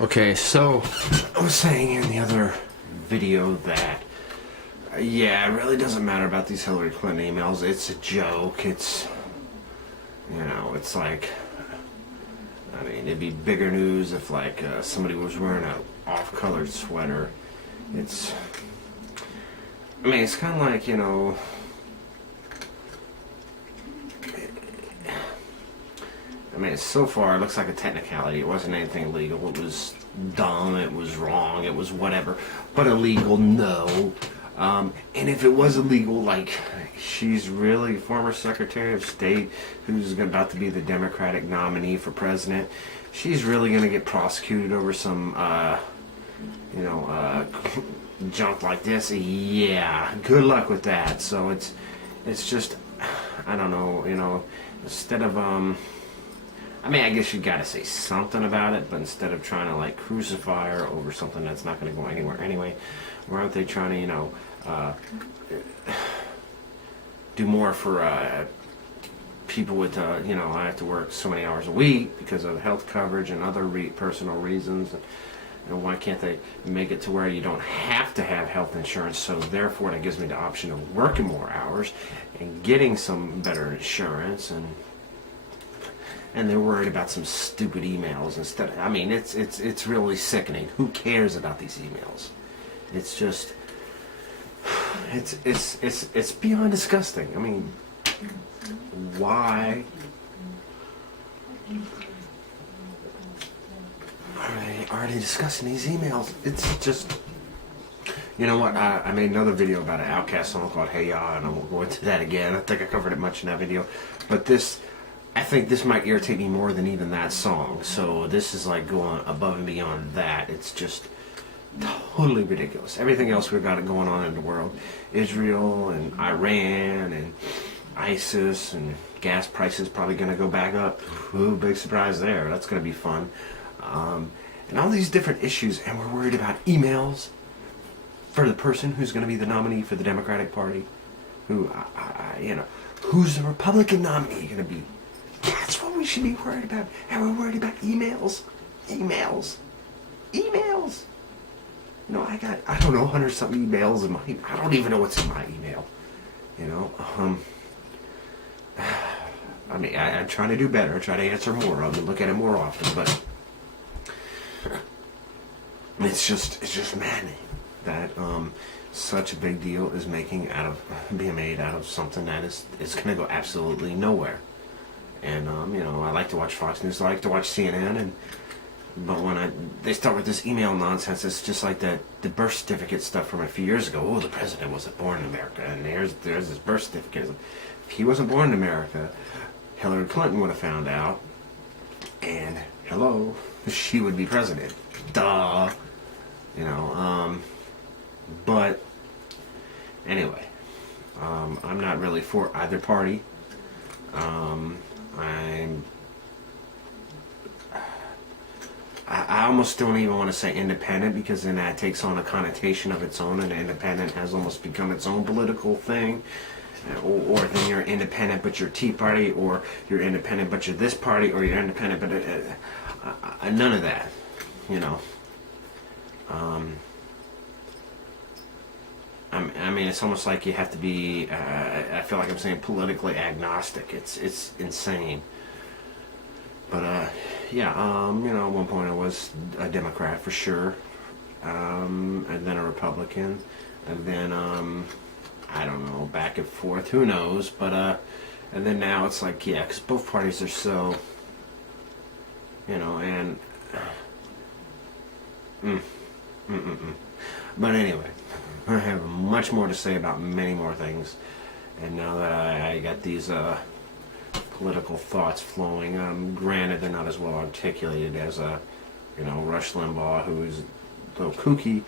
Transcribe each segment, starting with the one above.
Okay, so I was saying in the other video that yeah, it really doesn't matter about these Hillary Clinton emails. It's a joke. It's, you know, it's like, I mean, it'd be bigger news if like somebody was wearing a off-colored sweater. It's, I mean, it's kind of like, you know, I mean, so far it looks like a technicality. It wasn't anything illegal. It was dumb. It was wrong. It was whatever. But illegal, no. And if it was illegal, like, she's really former Secretary of State who's about to be the Democratic nominee for president. She's really going to get prosecuted over some, junk like this. Yeah, good luck with that. So it's just, I don't know, you know, instead of, I mean, I guess you got to say something about it, but instead of trying to like crucify her over something that's not going to go anywhere anyway, why aren't they trying to, you know, do more for people with, you know, I have to work so many hours a week because of health coverage and other personal reasons. And why can't they make it to where you don't have to have health insurance? So therefore, that gives me the option of working more hours and getting some better insurance. And they're worried about some stupid emails instead. I mean, it's really sickening. Who cares about these emails? It's just, it's beyond disgusting. I mean, why are they discussing these emails? It's just, you know what? I made another video about an Outkast song called Hey Ya, and I won't go into that again. I think I covered it much in that video, but this. I think this might irritate me more than even that song. So this is like going above and beyond that. It's just totally ridiculous. Everything else we've got it going on in the world. Israel and Iran and ISIS and gas prices probably going to go back up. Ooh, big surprise there. That's going to be fun. And all these different issues. And we're worried about emails for the person who's going to be the nominee for the Democratic Party. Who, you know, who's the Republican nominee going to be? That's what we should be worried about. And we're worried about emails. Emails. Emails. You know, I don't know, 100-something emails in my, I don't even know what's in my email. You know, I mean, I'm trying to do better. I try to answer more of them, look at it more often, but it's just maddening that, such a big deal is being made out of something that is going to go absolutely nowhere. And you know, I like to watch Fox News. I like to watch CNN. But when they start with this email nonsense, it's just like the birth certificate stuff from a few years ago. Oh, the president wasn't born in America, and there's this birth certificate. If he wasn't born in America, Hillary Clinton would have found out, and hello, she would be president. Duh. You know. But anyway, I'm not really for either party. I almost don't even want to say independent, because then that takes on a connotation of its own, and independent has almost become its own political thing. Or then you're independent but you're Tea Party, or you're independent but you're this party, or you're independent but none of that, you know. I mean, it's almost like you have to be, I feel like I'm saying politically agnostic. It's insane. But, yeah, you know, at one point I was a Democrat for sure, and then a Republican, and then, I don't know, back and forth, who knows, but, and then now it's like, yeah, because both parties are so, you know, and, But anyway, I have much more to say about many more things, and now that I got these, political thoughts flowing. Granted, they're not as well articulated as you know, Rush Limbaugh, who is a little kooky,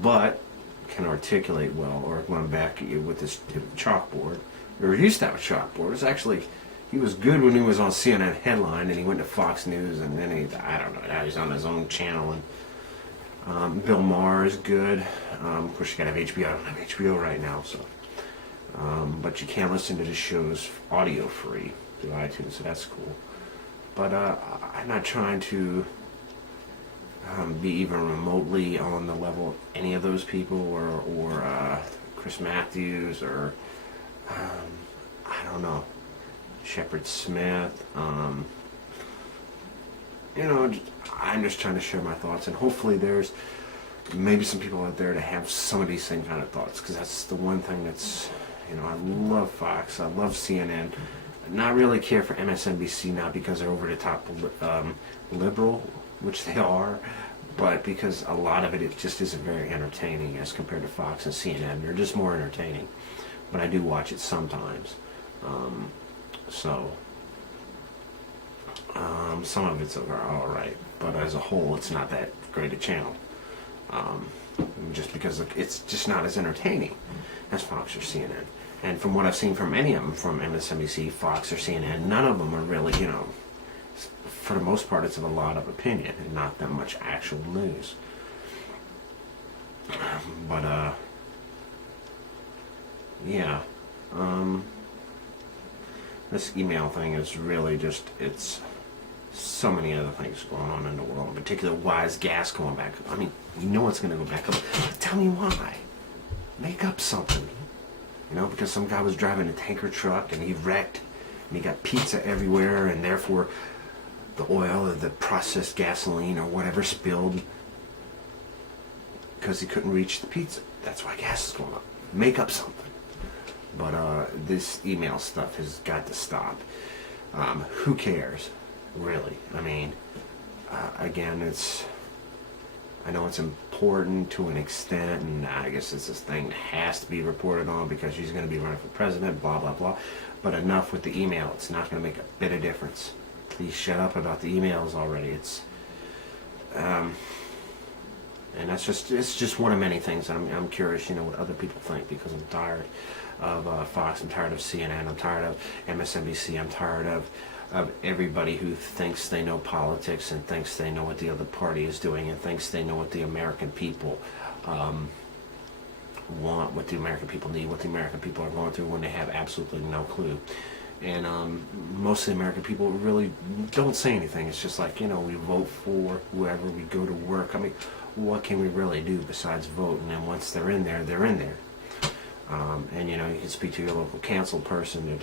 but can articulate well. Or Glenn Beck with his chalkboard. Or used to have a chalkboard. It was actually, he was good when he was on CNN Headline, and he went to Fox News, and then I don't know, now he's on his own channel. And Bill Maher is good. Of course, you gotta have HBO. I don't have HBO right now, so. But you can listen to the shows audio free through iTunes, so that's cool. But I'm not trying to be even remotely on the level of any of those people, or Chris Matthews, or I don't know, Shepard Smith. I'm just trying to share my thoughts, and hopefully there's maybe some people out there to have some of these same kind of thoughts, because that's the one thing that's, I love Fox, I love CNN, not really care for MSNBC, not because they're over the top liberal, which they are, but because a lot of it just isn't very entertaining as compared to Fox and CNN. They're just more entertaining, but I do watch it sometimes. Some of it's all right, but as a whole, it's not that great a channel. Just because it's just not as entertaining as Fox or CNN. And from what I've seen from any of them, from MSNBC, Fox, or CNN, none of them are really, for the most part, it's of a lot of opinion and not that much actual news. But, yeah. This email thing is really just, it's so many other things going on in the world. In particular, why is gas going back up? I mean, you know it's going to go back up. Tell me why. Make up something. Because some guy was driving a tanker truck and he wrecked and he got pizza everywhere, and therefore the oil or the processed gasoline or whatever spilled because he couldn't reach the pizza. That's why gas is going up. Make up something. But this email stuff has got to stop. Who cares? Really? I mean, again, I know it's important to an extent, and I guess it's this thing that has to be reported on because she's going to be running for president, blah, blah, blah. But enough with the email. It's not going to make a bit of difference. Please shut up about the emails already. And it's just one of many things. I'm curious, what other people think, because I'm tired of Fox, I'm tired of CNN, I'm tired of MSNBC, I'm tired of everybody who thinks they know politics and thinks they know what the other party is doing and thinks they know what the American people want, what the American people need, what the American people are going through, when they have absolutely no clue. And most of the American people really don't say anything. It's just like, we vote for whoever, we go to work. I mean, what can we really do besides vote? And then once they're in there, they're in there. And you can speak to your local council person,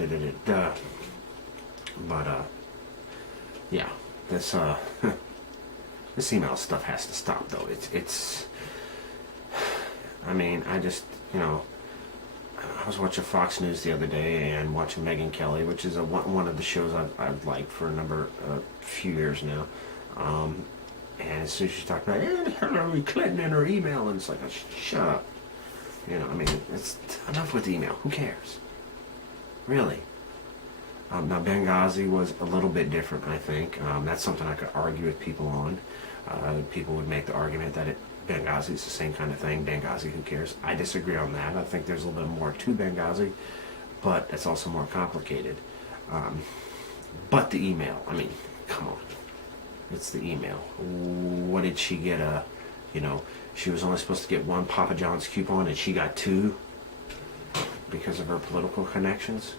But yeah, this this email stuff has to stop, though. It's I mean, I just, I was watching Fox News the other day and watching Megyn Kelly, which is one of the shows I've liked for a few years now. And as soon as she talked about Hillary Clinton and her email, and it's like, shut up. I mean, it's enough with email. Who cares? Really? Now, Benghazi was a little bit different, I think. That's something I could argue with people on. People would make the argument that Benghazi is the same kind of thing. Benghazi, who cares? I disagree on that. I think there's a little bit more to Benghazi, but it's also more complicated. But the email, I mean, come on. It's the email. What did she get? She was only supposed to get one Papa John's coupon, and she got two because of her political connections,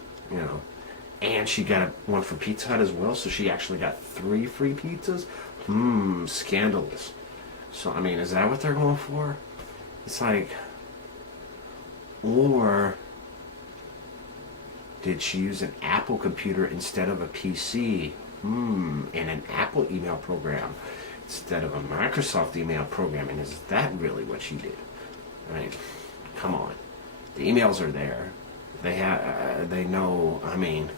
And she got one for Pizza Hut as well, so she actually got 3 free pizzas? Scandalous. So, I mean, is that what they're going for? It's like, or did she use an Apple computer instead of a PC? And an Apple email program instead of a Microsoft email program, and is that really what she did? I mean, come on. The emails are there. They know, I mean,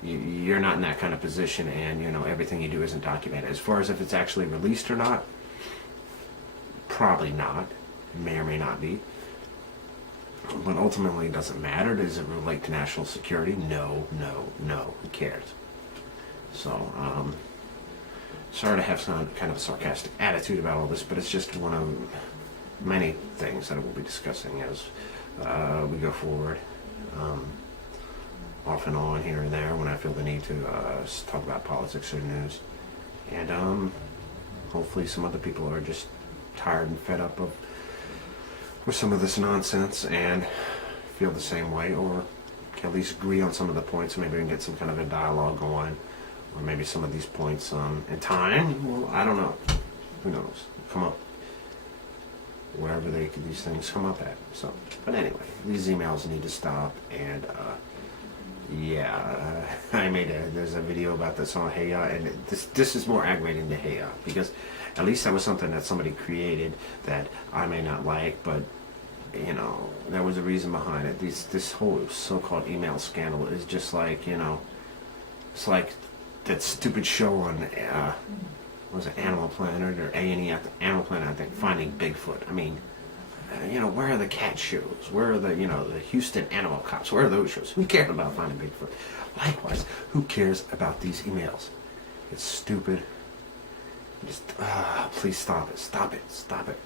you're not in that kind of position, and everything you do isn't documented. As far as if it's actually released or not, probably not. May or may not be. But ultimately, it doesn't matter. Does it relate to national security? No. Who cares? So, sorry to have some kind of a sarcastic attitude about all this, but it's just one of many things that we'll be discussing as we go forward. Off and on, here and there, when I feel the need to talk about politics or news. And hopefully some other people are just tired and fed up with some of this nonsense and feel the same way, or can at least agree on some of the points. Maybe we can get some kind of a dialogue going, or maybe some of these points in time. Well, I don't know. Who knows? Come up wherever these things come up at. So, but anyway, these emails need to stop. And yeah, there's a video about this on Heya, and this is more aggravating to Heya, because at least that was something that somebody created that I may not like, but you know, there was a reason behind it. This whole so-called email scandal is just like, you know, it's like that stupid show on what was it, Animal Planet or A&E at the Animal Planet, I think, Finding Bigfoot. I mean, you know, where are the cat shows? Where are the, you know, the Houston Animal Cops? Where are those shows? Who cares about Finding Bigfoot? Likewise, who cares about these emails? It's stupid. Just, please stop it. Stop it. Stop it.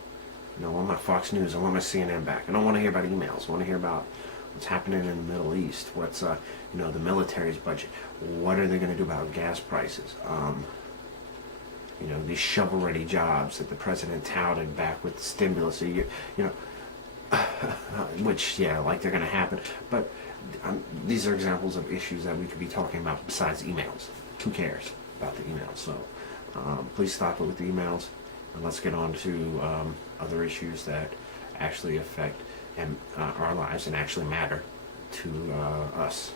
You know, I want my Fox News. I want my CNN back. I don't want to hear about emails. I want to hear about what's happening in the Middle East. What's, you know, the military's budget. What are they going to do about gas prices? You know, these shovel-ready jobs that the president touted back with the stimulus. So you know, which, yeah, like they're going to happen. But these are examples of issues that we could be talking about besides emails. Who cares about the emails? So please stop it with the emails. And let's get on to other issues that actually affect our lives and actually matter to us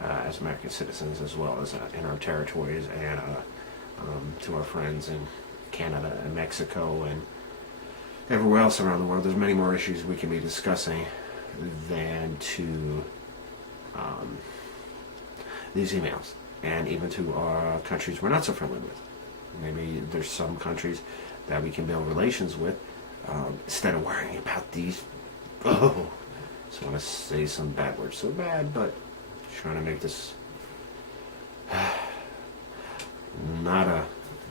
as American citizens, as well as in our territories, and to our friends in Canada and Mexico and everywhere else around the world. There's many more issues we can be discussing than to these emails, and even to our countries we're not so friendly with. Maybe there's some countries that we can build relations with instead of worrying about these. Oh, just want to say some bad words. So bad, but trying to make this not a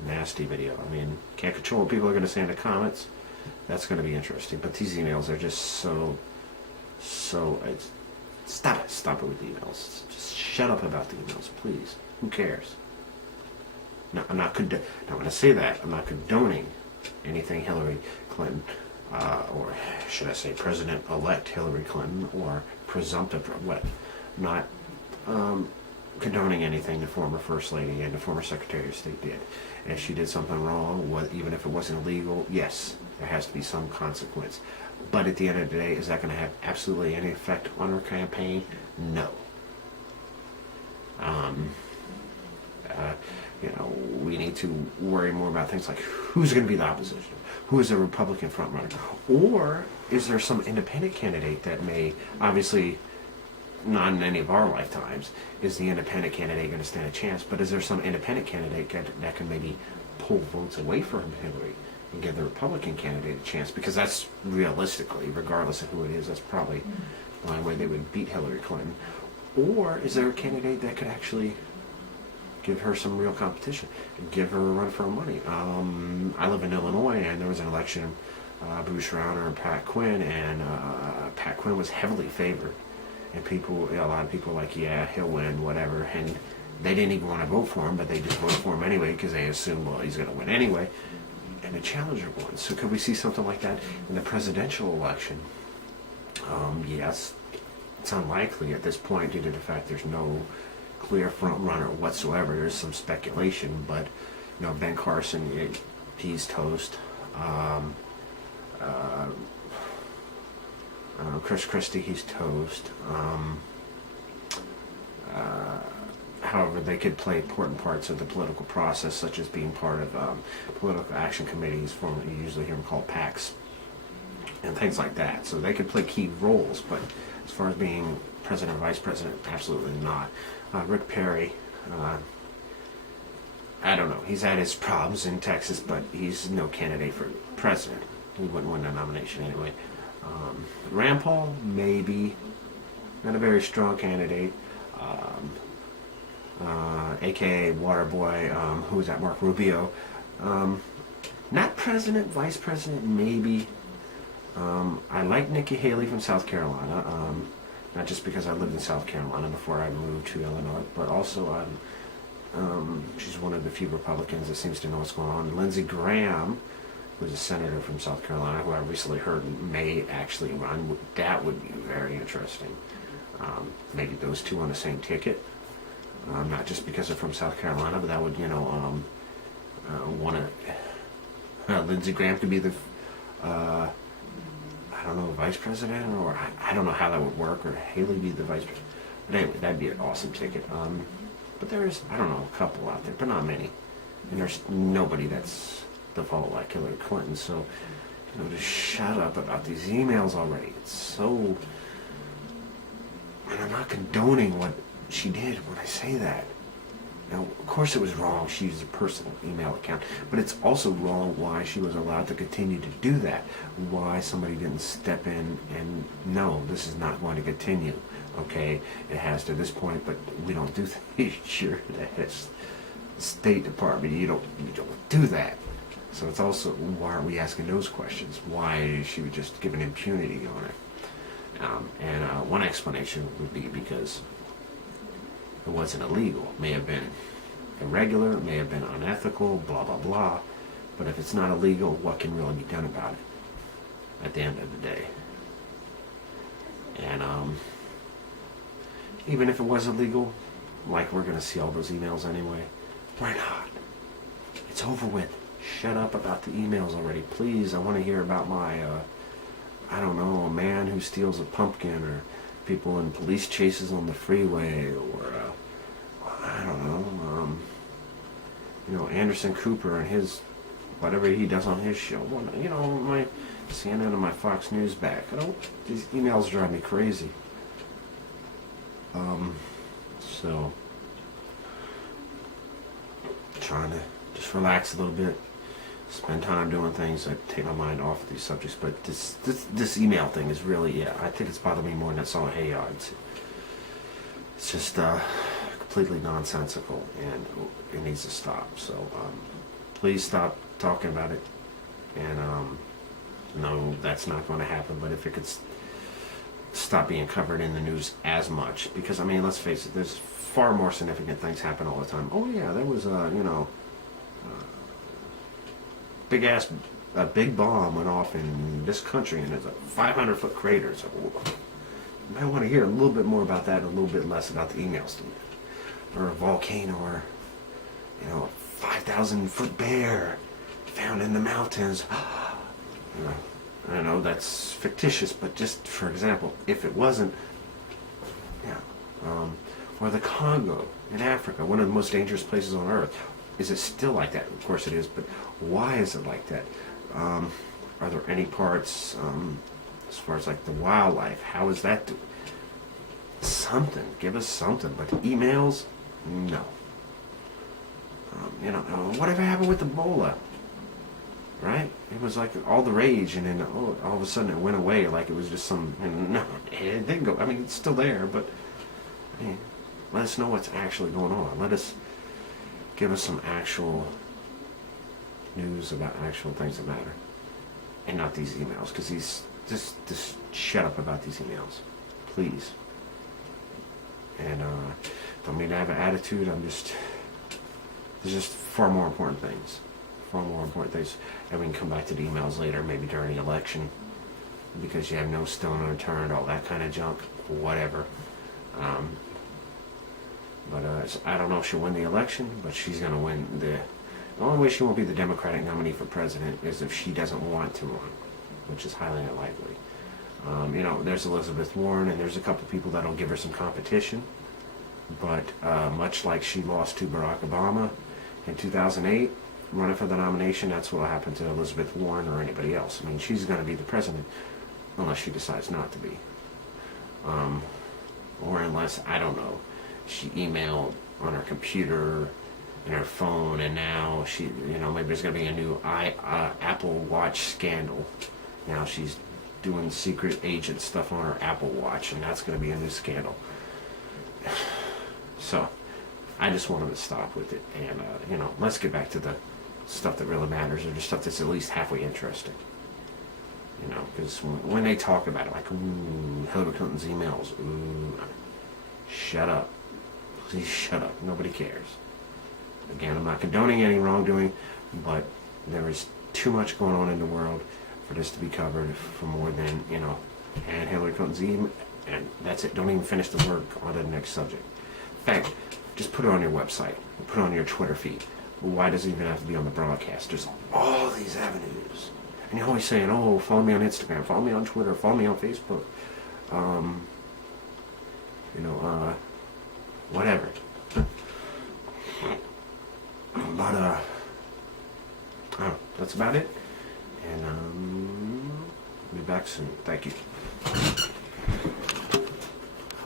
nasty video. I mean, can't control what people are going to say in the comments. That's going to be interesting. But these emails are just so. Stop it. Stop it with the emails. Just shut up about the emails, please. Who cares? No, I'm not going to say that. I'm not condoning anything Hillary Clinton, or should I say President-elect Hillary Clinton, or presumptive, what? Not condoning anything the former First Lady and the former Secretary of State did. If she did something wrong, even if it wasn't illegal, yes, there has to be some consequence. But at the end of the day, is that going to have absolutely any effect on her campaign? No. You know, we need to worry more about things like who's going to be the opposition, who is a Republican frontrunner, or is there some independent candidate that may, obviously, not in any of our lifetimes, is the independent candidate going to stand a chance, but is there some independent candidate that can maybe pull votes away from Hillary and give the Republican candidate a chance? Because that's realistically, regardless of who it is, that's probably the only way they would beat Hillary Clinton. Or is there a candidate that could actually give her some real competition, give her a run for her money? I live in Illinois, and there was an election, Bruce Rauner and Pat Quinn, and Pat Quinn was heavily favored. And a lot of people were like, yeah, he'll win, whatever. And they didn't even want to vote for him, but they just voted for him anyway because they assumed, well, he's going to win anyway. And the challenger won. So could we see something like that in the presidential election? Yes. It's unlikely at this point due to the fact there's no clear front runner whatsoever. There's some speculation, but you know, Ben Carson, he's toast. Chris Christie, he's toast. However, they could play important parts of the political process, such as being part of political action committees, you usually hear them called PACs, and things like that. So they could play key roles, but as far as being president or vice president, absolutely not. Rick Perry, I don't know. He's had his problems in Texas, but he's no candidate for president. He wouldn't win the nomination anyway. Rand Paul, maybe. Not a very strong candidate. AKA Waterboy, who was that? Mark Rubio. Not president, vice president, maybe. I like Nikki Haley from South Carolina. Not just because I lived in South Carolina before I moved to Illinois, but also she's one of the few Republicans that seems to know what's going on. Lindsey Graham, who's a senator from South Carolina, who I recently heard may actually run. That would be very interesting. Maybe those two on the same ticket. Not just because they're from South Carolina, but that would, Lindsey Graham could be the, I don't know, vice president, or I don't know how that would work, or Haley be the vice president. But anyway, that'd be an awesome ticket. But there's, I don't know, a couple out there, but not many. And there's nobody that's the vote like Hillary Clinton. So, just shut up about these emails already. It's so, and I'm not condoning what she did when I say that. Now, of course it was wrong. She used a personal email account. But it's also wrong why she was allowed to continue to do that. Why somebody didn't step in and, no, this is not going to continue. Okay, it has to this point, but we don't do that. Sure, that's State Department. You don't do that. So it's also, why aren't we asking those questions? Why she was just given impunity on it? One explanation would be because it wasn't illegal. It may have been irregular, it may have been unethical, blah, blah, blah. But if it's not illegal, what can really be done about it at the end of the day? And even if it was illegal, like we're going to see all those emails anyway, why not? It's over with. Shut up about the emails already. Please, I want to hear about my, I don't know, a man who steals a pumpkin, or people in police chases on the freeway, or I don't know, Anderson Cooper and his, whatever he does on his show. My CNN and my Fox News back. These emails drive me crazy. So trying to just relax a little bit, spend time doing things that take my mind off of these subjects. But this email thing is really, I think it's bothered me more than that song Hey Ya. It's just completely nonsensical, and it needs to stop. So please stop talking about it. And no, that's not going to happen. But if it could stop being covered in the news as much, because let's face it, there's far more significant things happen all the time. Oh yeah, there was a big bomb went off in this country, and there's a 500-foot crater. So you might want to hear a little bit more about that, and a little bit less about the emails to me. Or a volcano, or a 5,000-foot bear found in the mountains. I know that's fictitious, but just for example, if it wasn't, or the Congo in Africa, one of the most dangerous places on earth. Is it still like that? Of course it is, but why is it like that? Are there any parts, as far as like the wildlife, how is that doing? Something, give us something, but emails, no. Whatever happened with Ebola? Right? It was like all the rage, and then all of a sudden it went away like it was just some, no, it didn't go. It's still there, but let us know what's actually going on. Give us some actual news about actual things that matter, and not these emails, because just shut up about these emails, please. And don't mean to have an attitude, there's just far more important things. And we can come back to the emails later, maybe during the election, because you have no stone unturned, all that kind of junk, whatever. But I don't know if she'll win the election, but she's going to win the only way she won't be the Democratic nominee for president is if she doesn't want to run, which is highly unlikely. There's Elizabeth Warren, and there's a couple people that'll give her some competition, but much like she lost to Barack Obama in 2008, running for the nomination, that's what will happen to Elizabeth Warren or anybody else. She's going to be the president unless she decides not to be. Or unless, I don't know, she emailed on her computer and her phone, and now she, maybe there's going to be a new Apple Watch scandal. Now she's doing secret agent stuff on her Apple Watch, and that's going to be a new scandal. So, I just wanted to stop with it, and, let's get back to the stuff that really matters, or the stuff that's at least halfway interesting. Because when they talk about it, like, ooh, Hillary Clinton's emails, ooh, shut up. Please shut up. Nobody cares. Again, I'm not condoning any wrongdoing, but there is too much going on in the world for this to be covered for more than, and Hillary Clinton's email, and that's it. Don't even finish the word on to the next subject. In fact, just put it on your website, put it on your Twitter feed. Why does it even have to be on the broadcast? There's all these avenues. And you're always saying, oh, follow me on Instagram, follow me on Twitter, follow me on Facebook. Whatever. But, I don't know, that's about it. And, I'll be back soon. Thank you.